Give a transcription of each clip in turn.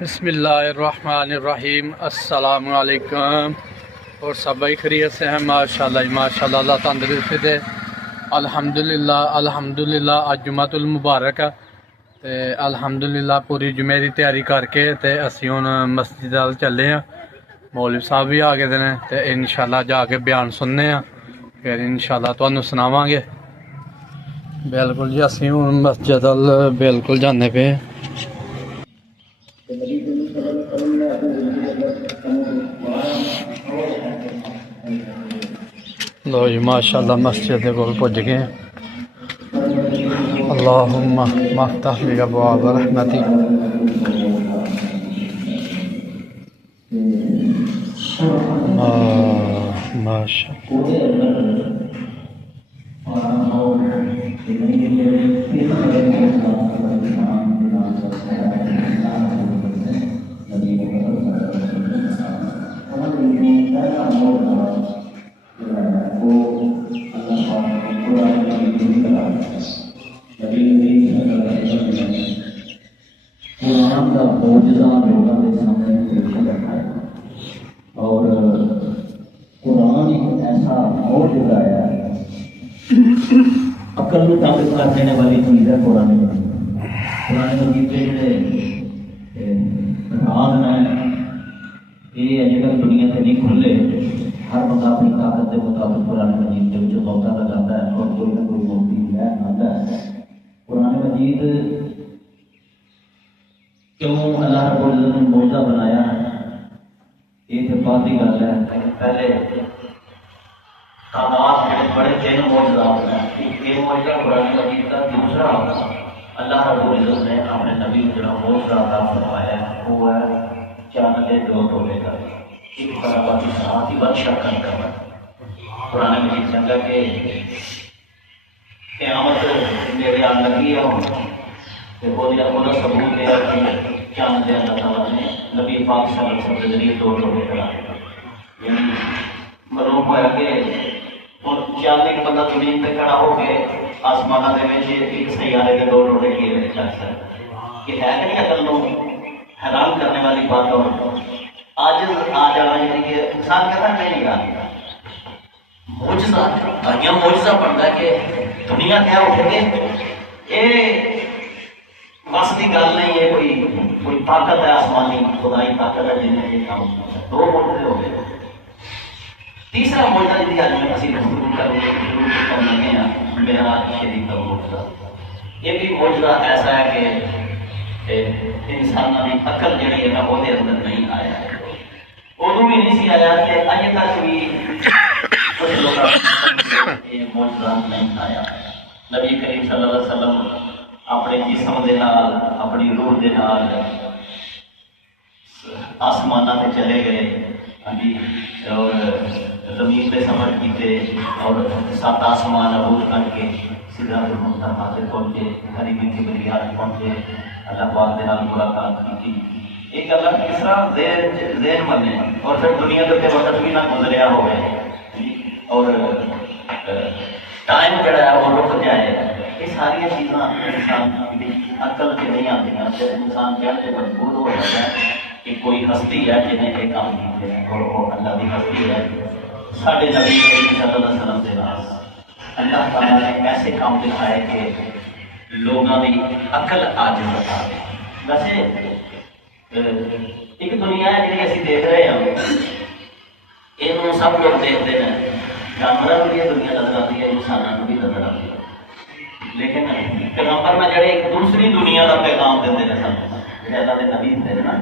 بسم اللہ الرحمن الرحیم، السلام علیکم۔ اور سب بھائی خیریت سے ہیں؟ ماشاءاللہ اللہ تندرستی دے۔ الحمدللہ آج جمعۃ المبارک ہے تے الحمدللہ پوری جمعے دی تیاری کر کے تے اسی ہن مسجد ال چلے ہیں۔ مولوی صاحب بھی آ گئے نے تے انشاءاللہ جا کے بیان سننے ہیں، پھر انشاءاللہ تانوں سناواں گے۔ بالکل جی اسی ہن مسجد ال بالکل جانے پہ۔ لو جی ماشاءاللہ مسجد کے کول پہنچ گئے ہیں۔ اللہم مفتح لی ابواب رحمتی۔ قرآن کا معجزہ لوگوں کے سامنے پیش کرنا ہے، اور قرآن ایک ایسا معجزہ ہے، عقل کو تنگ کر دینے والی چیز ہے قرآن مجید۔ قرآن مجید کے جڑے راز ہیں یہ اجے تک دنیا سے نہیں کھلے۔ ہر بندہ اپنی طاقت کے مطابق قرآن مجید کے موقع لگاتا ہے اور کوئی نہ کوئی موتی ہے آتا ہے۔ قرآن مجید کیوں اللہ رب العزت نے معجزہ بنایا ہے، یہ تو بات کی گل ہے۔ پہلے تعداد بڑے تین معجزات ہیں، ایک معجزہ قرآن مجید کا، دوسرا اللہ رب العزت نے اپنے نبی کو جو معجزہ عطا فرمایا ہے وہ ہے چاند کے دو ٹولے کا، ایک طرح کی ساتھ ہی بد شکن کرنا۔ قرآن مجید سمجھا کہ قیامت میرے آن لگی ہے وہ ثبوت ہے کہ چاند دے اللہ تعالیٰ نے نبی پاک صلی اللہ علیہ وسلم کے ذریعے دو ٹوٹے کرا دیا، یعنی معلوم ہوا کہ چاند ایک بندہ زمین پہ کھڑا ہو کے آسمان ایک سیارے کے دو ٹوٹے کیے جا سکتا ہے۔ یہ ہے کہ نہیں عقل کو حیران کرنے والی بات؟ اور آج آ جانا یعنی کہ انسان کہتا نہیں گا معجزہ معجزہ بنتا ہے کہ دنیا کیا اٹھے گے، یہ بس کی گل نہیں ہے، کوئی طاقت ہے آسمانی خدائی طاقت ہے جن میں یہ کام دو معجزے ہو گئے۔ تیسرا معجزہ جی آج میں اسی گفتگو کرنے لگے ہیں، معراج شریف کا معجزہ۔ یہ بھی معجزہ ایسا ہے کہ انسان کی عقل جڑی ہے نا وہ اندر نہیں آیا ہے، ادو بھی نہیں سی آیا کہ اجے تک بھی کچھ لوگ یہ معجزہ نہیں آیا۔ نبی کریم صلی اللہ علیہ وسلم اپنے جسم دے نال اپنی روح دے نال آسمانہ تے چلے گئے، اور زمین پہ سفر کیتے اور 7 آسمان عبور کر کے سدرۃ المنتہا تے پہنچے، ہری میٹھی بریار پہنچے، اللہ پاک دے نال ملاقات کی۔ ایک اللہ تیسرا ذہن بنے، اور پھر دنیا کے وقت بھی نہ گزریا ہوئے اور ٹائم جڑا ہے وہ رک جائے۔ یہ ساری چیزاں انسان کی عقل سے نہیں آتی ہیں، پھر انسان کہنے سے مجبور ہو جاتا ہے کہ کوئی ہستی ہے جنہیں یہ کام کیتے ہیں، اور وہ اللہ کی ہستی ہے۔ ساڈے نبی کریم صلی اللہ علیہ وسلم کے نام اللہ تعالیٰ نے ایسے کام دکھائے کہ لوگوں کی عقل آج بتا دے۔ ویسے ایک دنیا ہے جی اسی دیکھ رہے ہیں، یہ سب لوگ دیکھتے ہیں، جانوروں کو بھی یہ دنیا نظر آتی ہے، انسانوں کو بھی نظر آتی ہے، لیکن پیغمبر میں جڑے ایک دوسری دنیا کا پیغام دیتے ہیں سب جڑے اللہ کے نبی ہوتے ہیں نا،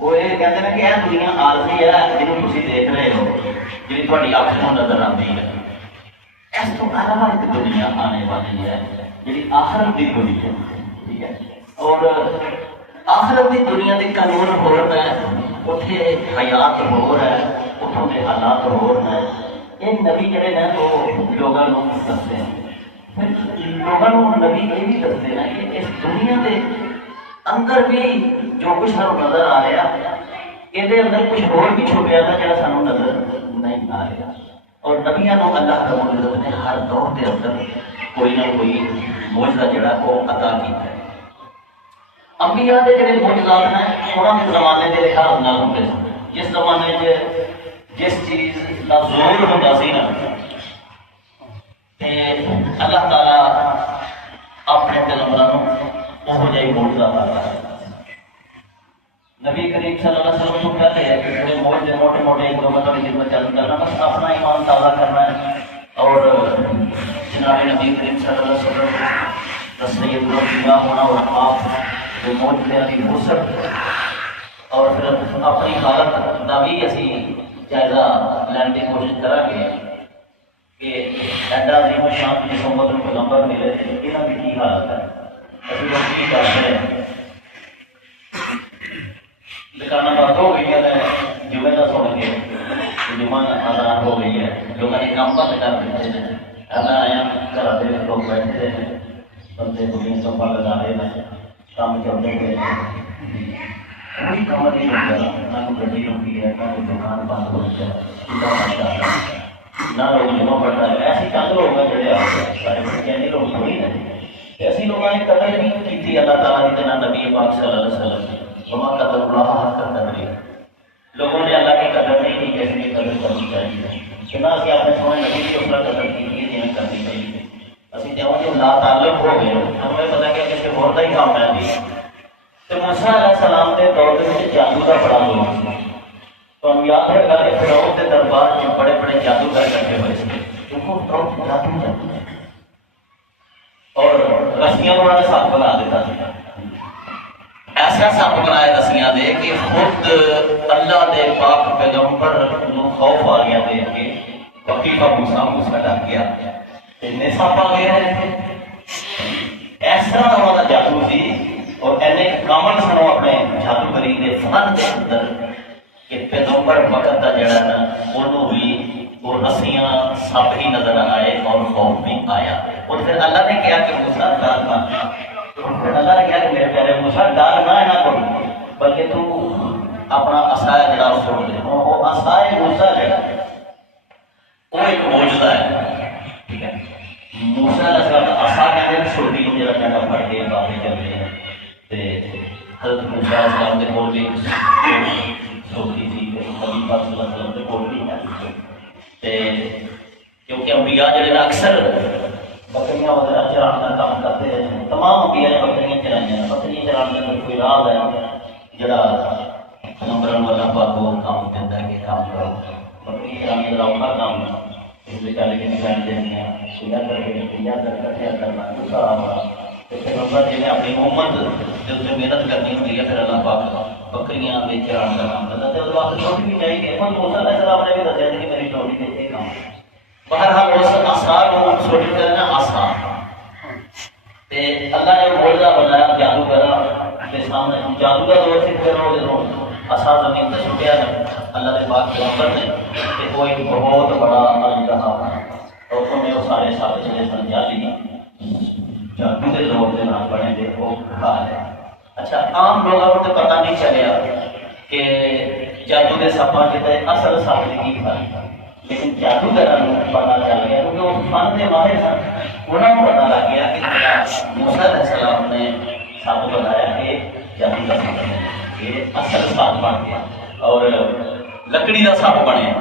وہ یہ کہتے ہیں کہ یہ دنیا عارضی ہے جنہوں تسی دیکھ رہے ہو، جی تھوڑی اکھ کو نظر آتی ہے، اس تو علاوہ ایک دنیا آنے والی ہے جی آخرت کی دنیا، ٹھیک ہے؟ اور آخرت کی دنیا کے قانون ہو رہا ہے، اتنے حیات ہو رہا ہے، اتوں کے حالات ہو رہا ہے۔ یہ نبی جڑے ہیں وہ لوگوں کو دستے ہیں، لوگوں کو نبی یہ بھی دستے ہیں کہ اس دنیا کے اندر بھی جو کچھ سانو نظر آ رہا یہ اندر کچھ اور بھی چھپیا تھا جڑا سانو نظر نہیں آ رہا۔ اور نبیوں کو اللہ رب العزت نے ہر دور کے اندر کوئی نہ کوئی معجزہ جڑا وہ عطا کیتا ہے۔ انبیاء دے جڑے معجزات ہیں انہاں دے زمانے دے لحاظ نال ہوندے سن. جس زمانے جس چیز کا زور ہوندا سی نا تے اللہ تعالی اپنے پیغمبراں نوں وہ جہی معجزات عطا کرتا. نبی کریم صلی اللہ علیہ وسلم کو کہتے ہیں کہ تھوڑے موٹے موٹے موٹے ایک دو مطلب خدمت چل کرنا بس اپنا ایمان تازہ کرنا ہے. اور جناب نبی کریم صلی اللہ علیہ وسلم سید الانبیاء ہونا اور آپ جو موجودے کی وسعت اور پھر اپنی حالت کا بھی اسی جائزہ لینے کی کوشش کریں گے کہ ایڈا عظیم شان جس امت کو پیغمبر ملے یہاں کی کیا حالت ہے. ابھی لوگ کی کرتے ہیں دکانیں بند ہو گئی ہیں جمعے کا سن کے جمعہ آزاد ہو گئی ہے لوگوں نے کام بند کر دیتے ہیں. میں آیا گھر کے لوگ بیٹھتے ہیں بندے بڑی چمپا لگا رہے ہیں کام چلتے ہوئے کوئی کام نہیں ہوتا نہ کوئی گڈی ہوتی ہے نہ کوئی دکان بند ہوتی ہے نہ لوگ جمع پڑتا ہے. ایسے چند لوگ ہیں جڑے سارے بچے نہیں لوگ تھوڑی ہیں ایسی لوگوں نے قدر نہیں کی اللہ تعالیٰ کی نہ نبی پاک صلی اللہ علیہ وسلم وما قدر اللہ حق قدر. لوگوں نے اللہ کی قدر نہیں کی جیسے کی قدر کرنی چاہیے کہ نہ اسی اپنے سونے نبی کی اس قدر کی جنہیں کرنی چاہیے. اسی جب جو لا تعلق ہو گئے ہمیں پتا کہ کسی اور کا ہی کام ہے بھی تو موسیٰ علیہ السلام کے دور میں جادو کا بڑا دور تو ہم یاد ہے کہ فرعون کے دربار میں بڑے بڑے جادوگر کرتے ہوئے تھے کیونکہ جادو جادو اور رسیاں انہوں نے ساتھ بنا دیتا تھا. ایسا سب بنایا رسیاں دے کہ خود اللہ دے پاک پیغمبر نو خوف آ گیا دیکھ کے وقی کا موسیٰ ڈر گیا اتنے سب آ گئے ہیں. ایسا ہمارا جادو سی اور اینے کامل سنو اپنے جادوگری کے فن کے اندر کہ پیغمبر وقت کا جڑا نا انہوں بھی وہ رسیاں سب ہی نظر آئے اور خوف بھی آیا. اور پھر اللہ نے کہا کہ موسیٰ ڈر نہ اللہ نے کہا کہ میرے پیارے موسیٰ ڈر نہ ہے نہ کوئی بلکہ تو اپنا عصا جڑا چھوڑ دے. وہ عصا موسیٰ جڑا وہ ایک معجزہ ہے. ٹھیک ہے موسیٰ علیہ السلام عصا کہتے ہیں چھوٹی جڑا ڈنڈا پھڑ کے باتیں چلتے ہیں تے حضرت موسیٰ علیہ السلام کے کول بھی چھوٹی تھی نبی پاک صلی اللہ علیہ وسلم کے کول بھی ہے تے کیونکہ انبیاء جڑے اکثر بکریاں وغیرہ چرانے کا کام کرتے ہیں. تمام انبیاء نے بکریاں چرائیں ہیں. بکریاں چرانے کا کوئی راز ہے جڑا پیغمبر والا پاک وہ کام دیتا ہے کہ کام کرو. بکری چرانے کا اوکھا کام ہے اس لیے چل کے نکال دینی ہے سیا کر کے یا کٹیا کرنا سارا بڑا پیغمبر جنہیں اپنی امت جو محنت کرنی ہوتی ہے پھر اللہ پاک بکریاں دے چرانے کا کام کرتا ہے. اس وقت چھوٹی بھی چاہیے موسیٰ علیہ السلام نے بھی دسیا کہ میری چھوٹی دے یہ کام بہرحال اس عصا کو چھوٹی کرنا عصا تے اللہ نے معجزہ بنایا جادوگر کے سامنے. جادو کا دور سے پھر وہ عصا زمین پہ چھٹیا اللہ کے پاک پیغمبر نے کہ وہ ایک بہت بڑا اجدہا اور انہوں نے وہ سارے ساتھ چلے سن جالی جادو کے دور کے نام بنے تھے وہ کھا ہے. اچھا عام لوگوں کو تو پتہ نہیں چلیا کہ جادو کے سپاں کے اصل سپ کی فرق لیکن جادوگروں کو پتا چل گیا کیونکہ وہ فن کے ماہر سن. انہوں کو پتا لگ گیا کہ موسیٰ علیہ السلام نے سب بتایا کہ جادو کا سپ ہے یہ اصل سپ بن گیا اور لکڑی کا سپ بنے.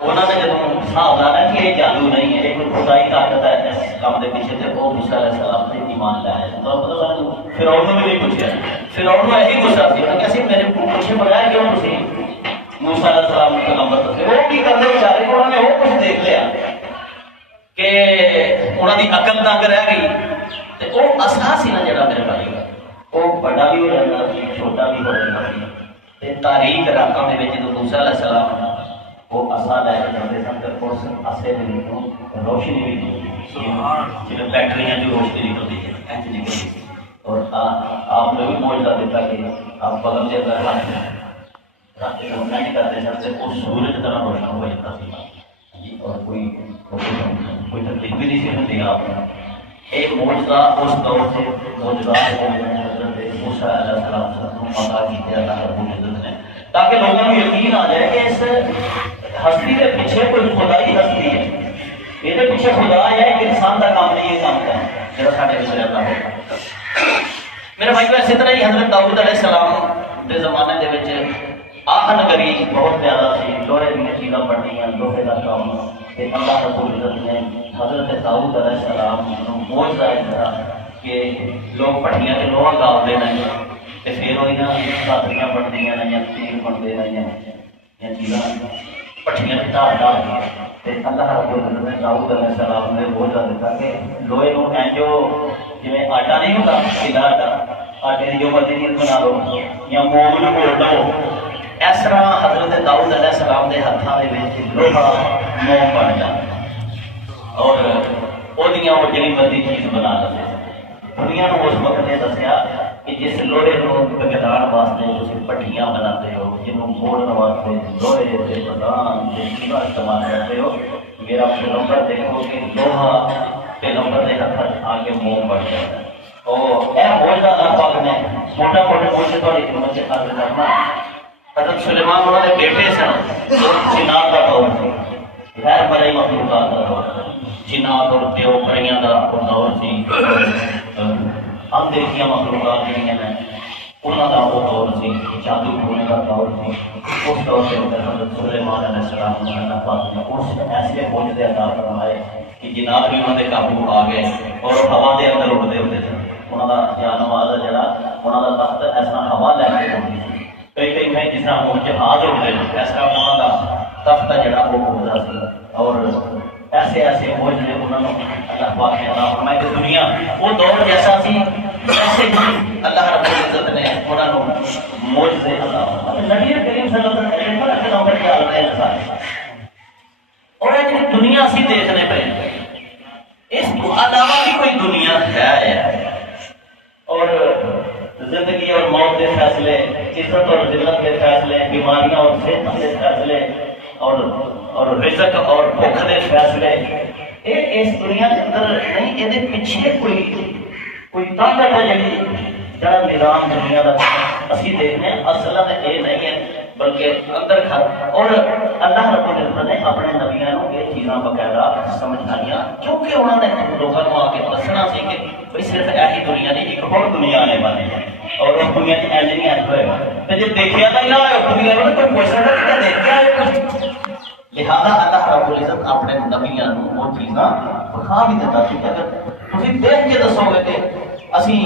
انہوں نے جب حساب لانا کہ یہ جادو نہیں ہے یہ خدائی طاقت ہے اس کام کے پیچھے سے وہ موسیٰ علیہ السلام نے ایمان لایا. تو فرعون نے بھی نہیں پوچھا. فرعون نے یہی غصہ کیا کہ ایسے میرے پوچھے بغیر کیوں نہیں موسیٰ علیہ السلام نے پیغمبر تھے وہ کی کرنے بیچارے کو انہوں نے وہ کچھ دیکھ لیا کہ انہوں کی عقل تنگ رہ گئی تو وہ عصا سی نا جڑا میرے بھائی وہ بڑا بھی ہو جاتا سی چھوٹا بھی ہو جاتا سی. تاریخ راکاں دے وچ جدوں موسیٰ علیہ السلام وہ عصا لے کے جاندے سن تے اس عصے دے وچوں روشنی بھی نکلدی جی بیٹریاں جو روشنی نکلدی ہے ایسے نکلدی اور آپ نے بھی معجزہ دیتا کہ آپ بغل کے اندر رات کو نہیں کرتے سن وہ سورج طرح روشن ہو جاتا سی اور کوئی تکلیف بھی نہیں سی ہوتی آپ کو. ایک معجزہ اس دور سے معجزات موسیٰ علیہ السلام سے عطا کیتے اللہ رب العزت نے تاکہ لوگوں کو یقین آ جائے کہ اس ہستی کے پیچھے کوئی خدائی ہستی ہے. یہ پیچھے خدا ہے ایک انسان کا کام نہیں یہ کام کرنا جب سارے پیچھے اللہ ہوگا میرے بھائی اسی طرح ہی حضرت داؤد علیہ السلام کے زمانے دے وچ آہ نگری بہت زیادہ سی، لوہے دیا چیزاں بننیاں، لوہے کا کام، تے اللہ رب العزت نے حضرت داؤد علیہ السلام کو معجزہ دیا کہ لوگ پٹھیاں سے لوہا گالتے نہیں، تے پھر وہی ساتریاں بننیاں نہیں، تیر بنتے نہیں، یا چیزاں پٹھیاں سے ڈال ڈال تے اللہ رب العزت نے داؤد علیہ السلام نے معجزہ دیتا کہ لوہے کو اینجو جویں آٹا نہیں ہوتا سیدھا آٹے کی جو مرضی چیز بنا لو یا موم نو موڑ لو، اس طرح حضرت داؤد علیہ السلام کے ہاتھوں کے لوہا موم بن جاتا اور وہ جی مرضی چیز بنا لیتے۔ دنیا کو اس وقت نے دسیا کہ جس لوہے کو بگڑان واسطے تم پٹھیاں بناتے ہو، جنہوں موڑنے واسطے لوہے کے بدان کے چیزاں استعمال کرتے ہو، میرا پیغمبر دیکھو کہ لوہا پیغمبر کے ہاتھ آ کے موم بن جاتا ہے۔ اور اے معجزہ اللہ پاک نے موٹا موٹا معجزہ تھوڑی خدمت سے عرض کرنا۔ حضرت سلیمان انہوں نے بیٹے سن، جنات کا دور سی، غیر مرئی مخلوقات کا دور، جنات اور دیو پریاں کا دور سی، ہم دیکھیاں مخلوقات جہاں نے انہوں کا وہ دور سی، جادو ٹونے کا دور سی۔ اس دور کے اندر حضرت سلیمان علیہ السلام نے اللہ پاک نے اس ایسے معجزے عطا فرمائے کہ جنات بھی انہوں نے قابو آ گئے اور ہوا کے اندر اڑتے ہوتے تھے۔ انہوں کا جانواز ہے جڑا انہوں کا تخت ایسا ہوا لے کے ہوتی تھی، کئی میں جس طرح وہ جہاز اڑتے ہیں اس طرح انہوں کا تخت ہے جڑا وہ اڑتا سی۔ اور ایسے ایسے معجزے انہوں نے اللہ پاک نے عطا فرمائے کہ دنیا وہ دور جیسا سی ایسے ہی اللہ رب العزت نے انہوں نے معجزے عطا فرمائے۔ نبی کریم صلی اللہ علیہ وسلم کے نمبر کیا ہوتا ہے اور یہ دنیا سی دیکھنے پہ اس کو علاوہ بھی کوئی دنیا ہے، اور زندگی اور موت کے فیصلے، عزت اور ذلت کے فیصلے، بیماریاں اور صحت کے فیصلے، اور رزق اور بھوک کے فیصلے، یہ اس دنیا کے اندر نہیں، یہ پیچھے کوئی طاقت ہے جڑا نظام دنیا کا اسی دیکھنے اصلا یہ نہیں ہے بلکہ اندر کھا۔ اور اللہ رب العزت نے اپنے نبیوں کو یہ چیزاں باقاعدہ سمجھائیاں کیونکہ انہوں نے لوگوں کو آ کے دسنا سی کہ بھائی صرف ایسی دنیا نہیں، ایک اور دنیا آنے والی ہے اور اس دنیا کی ایج نہیں ایج ہوئے گا تو جب دیکھا تو نہ اس دنیا میں کوئی پوچھ رہا کہ کیا دیکھ کے لہٰذا اللہ رب العزت اپنے نبیوں کو وہ چیزاں بخا بھی دیتا سی کہ اگر تم دیکھ کے دسو گے کہ اسی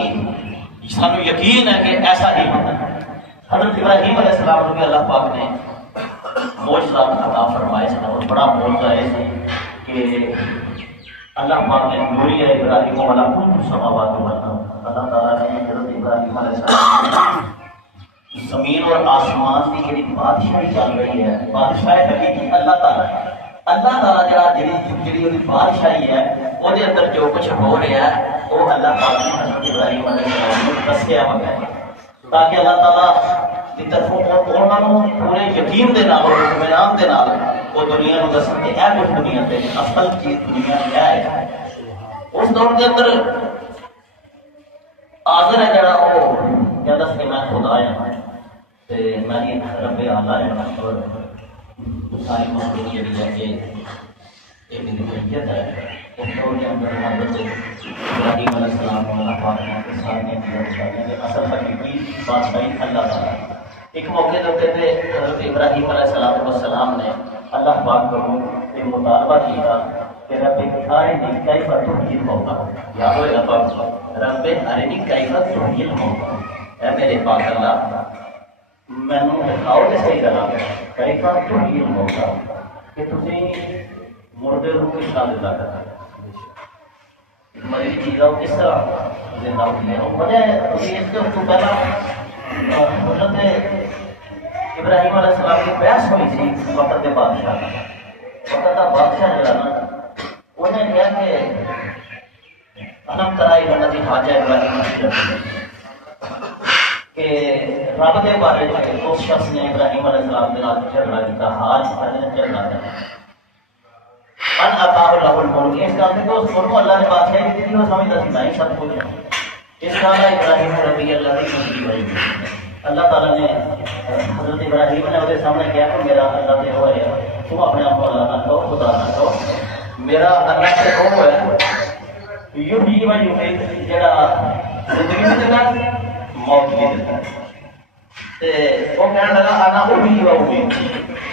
سانو یقین ہے کہ ایسا ہی ہوتا ہے۔ حضرت ابراہیم علیہ السلام کو بھی اللہ پاک نے معجزات عطا فرمائے تھے اور بڑا معجزہ ہے کہ اللہ پاک نے نوری ابراہیم والا کل سماوات والارض، اللہ تعالیٰ نے حضرت ابراہیم علیہ السلام زمین اور آسمان کی جڑی بادشاہی چل رہی ہے، بادشاہ حقیقی اللہ تعالیٰ جڑا جڑی وہ بادشاہی ہے وہ اندر جو کچھ ہو رہا ہے وہ اللہ پاک نے حضرت ابراہیم علیہ السلام کو دسیا ہوا ہے تاکہ اللہ تعالیٰ کی طرفوں انہوں پورے یقین دے نال اور اطمینان دے نال وہ دنیا کو دسن کہ اے کچھ دنیا تے اصل چیز دنیا کیا ہے۔ اس دور کے اندر آزر ہے جڑا وہ کہتا کہ میں خدا ہوں تے میں رب اعلیٰ ہوں اور ساری مخلوق جڑی ہے کہ یہ میری ملکیت ہے۔ اس دور کے اندر حضرت ابراہیم علیہ السلام کو اللہ پاک نے سامنے کہ اصل حقیقی بادشاہی اللہ تعالیٰ۔ ایک موقع ہوتے تھے حضرت ابراہیم علیہ السلام نے اللہ پاک کو یہ مطالبہ کیا کہ رب ارنی کیف تحیی الموتیٰ، یاد ہوئے گا پاک رب ارنی کیف تحیی الموتیٰ، اے میرے پاک اللہ مینوں دکھاؤ کہ صحیح طرح کیف تحیی الموتیٰ کہ تسی مردے روح کی شاد ادا کرتے مری چیزوں کس طرح زندہ ہوتی ہیں۔ وجہ اس کے تو پہلا حضرت ابراہیم علیہ السلام کی بحث ہوئی تھی وقت کے بادشاہ وقت کا بادشاہ جو ہے نا انہیں کہا کہ علم ترائی الذی حاج ابراہیم کہ رب کے بارے میں اس شخص نے ابراہیم علیہ السلام کے نال جھگڑا کیا، حاج کرنے جھگڑا کیا ان عطا اللہ الملک، اس کا کہ اس کو اللہ نے بادشاہی دی تھی وہ سمجھتا سی میں سب کچھ ہے۔ اس کا ابراہیم رضی اللہ کی ہوئی اللہ تعالیٰ نے حضرت ابراہیم نے وہ سامنے کیا کہ میرا اللہ سے ہو ہے، تم اپنے آپ کو اللہ نہ کہو خدا نہ کہو، میرا اللہ سے ہو ہے یوں ہی جڑا زندگی میں دیتا موت بھی دیتا ہے تے وہ کہنے لگا آنا وہی و وہی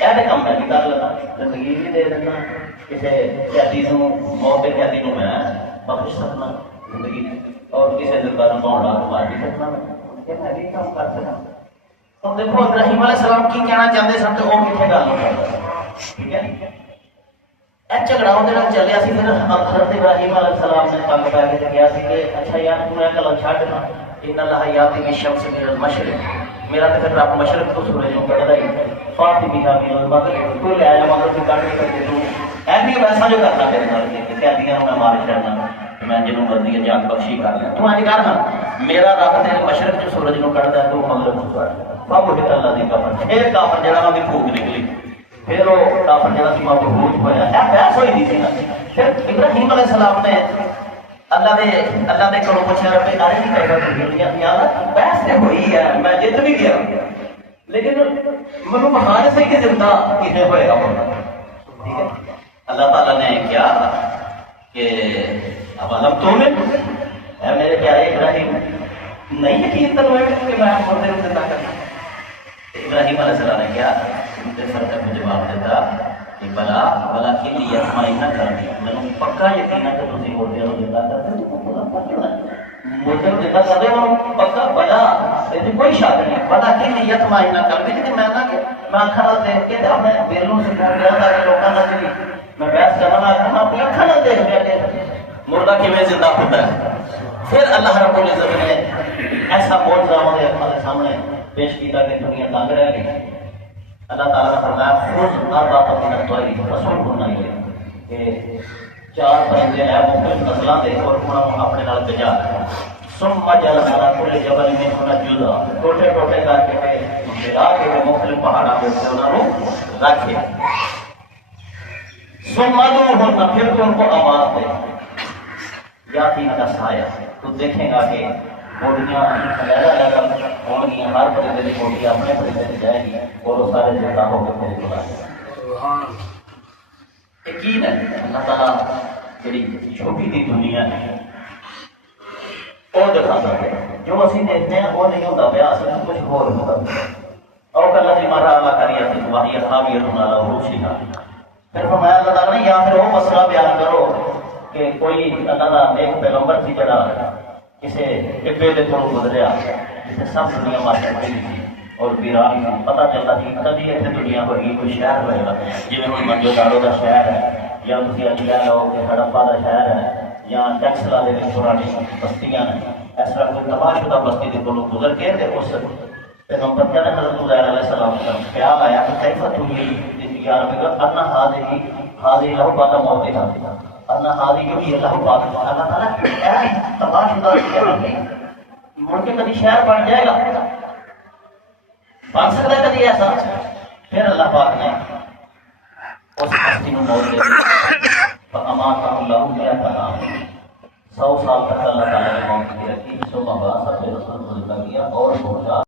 ایسے کام میں کر لینا زندگی بھی دے دینا کسی قیدی کو موت کے قیدی کو میں بخش سکنا زندگی اور کسی دن بعد کون لا مار بھی سکنا میں بھی کام کر سکتا تو دیکھو ابراہیم علیہ السلام کی کہنا چاہتے سن تو وہ کتنے گل ٹھیک ہے اے جھگڑا وہ چلیا سی پھر حضرت ابراہیم علیہ السلام نے تنگ پی کے کہا سی کہ اچھا یار تو میں گل چھڈ ان اللہ یاتی من شمس من المشرق میرا تو پھر رب مشرق تو سورج کو کڑدا ہی فاطمی کا بھی مگر تو لے آیا مگر تو کٹ کے تو اے بھی ویسا جو کرتا پھر نال کہ قیدیاں میں مار چھڑنا میں جنوں مرضی ہے جان بخشی کر لیں تو اج کر میرا رب تے مشرق جو سورج کو کڑدا ہے تو مغرب کو کڑدا ہے وہ اللہ دی کافر پھر کافر جڑا دی پھوک نکلی پھر وہ کافر جڑا سی مبہوت ہویا اے بحث ہوئی نہیں سی نا پھر ابراہیم علیہ السلام نے اللہ دے کولوں پوچھا رب نے آرے کی کہا کہ یار بحث تے ہوئی ہے میں جت بھی گیا لیکن منو مہار سے کہ زندہ کیسے ہوئے گا ٹھیک ہے اللہ تعالیٰ نے کیا کہ اب علم تو میں اے میرے پیارے ابراہیم نہیں یقین تن ہوئے کہ میں مردے کو زندہ کرنا ابراہیم علیہ السلام نے کیا سر تک جواب دیتا کہ بلا بلا کی لیے اطمئنہ کر دیا میں نے پکا یقین ہے کہ تسی مردے کو زندہ کرتے مردے کو زندہ کرتے ہیں پکا بلا یہ کوئی شک نہیں بلا کی لیے اطمئنہ کر دی کہ میں نہ کہ میں اکھاں نال دیکھ کے اپنے بیلوں سے کہہ رہا تھا کہ لوکاں نال جی میں بحث کرنا میں اپنی اکھاں نال دیکھ رہا کہ مردہ کیویں زندہ ہوتا ہے پھر اللہ رب العزت نے ایسا معجزہ ہمارے ہمارے سامنے پیش کیا کہ دنیا تنگ رہ گئی اللہ تعالیٰ نے فرمایا خود آبا من الطیر رسول ہونا ہی کہ چار پرندے ہیں مختلف نسلوں کے اور انہوں اپنے نال بجا ثم جعل على كل جبل منهن جزءا ٹوٹے ٹوٹے کر کے ملا کے مختلف پہاڑوں کے اوپر انہوں رکھے ثم ادعوهن پھر تو ان کو آواز دے یا تین کا سایہ تو دیکھیں گا کہ بوڑیاں علیحدہ علیحدہ ہوں گی ہر پرندے کی بوڑی اپنے پرندے سے جائے گی اور وہ سارے زندہ ہو کے تیرے کو آئے یقین ہے اللہ تعالیٰ جڑی چھوٹی سی دنیا ہے وہ دکھاتا ہے جو اسی دیکھتے ہیں وہ نہیں ہوتا پیا اصل میں کچھ اور ہوتا اور اللہ جی مارا اللہ کریے کہ واہی خاویت علی عروشہا پھر فرمایا اللہ تعالیٰ نے یا پھر وہ مسئلہ بیان کرو کہ کوئی اللہ کا ایک پیغمبر سی جڑا کسی ٹبے کے کولوں گزریا جسے سب دنیا واسطے پڑی تھی اور ویران پتہ چلتا کہ کدی اتنے دنیا ہوئی کوئی شہر ہوئے گا جی ہوں منجو دارو کا شہر ہے یا تھی اج لے لو کہ ہڑپا کا شہر ہے یا ٹیکسلا کے پرانی بستیاں ہیں اس طرح کوئی تباہ شدہ بستی کے کولوں گزر کے اس پیغمبر کیا حضرت عزیر علیہ السلام کا خیال آیا کہ کیفا تحیی یا رب انا حاضی لہو بعد موتہا انا حاضی بھی اللہ پاک اللہ تعالیٰ اے تباہ شدہ شہر نہیں مڑ کے کبھی شہر بن جائے گا بن سکتا ہے کبھی ایسا پھر اللہ پاک نے اس بستی کو موت دے دی اماتہ اللہ مئۃ عام 100 سال تک اللہ تعالیٰ نے موت کی رکھی 100 بعد سب رسول کو زندہ کیا اور پہنچا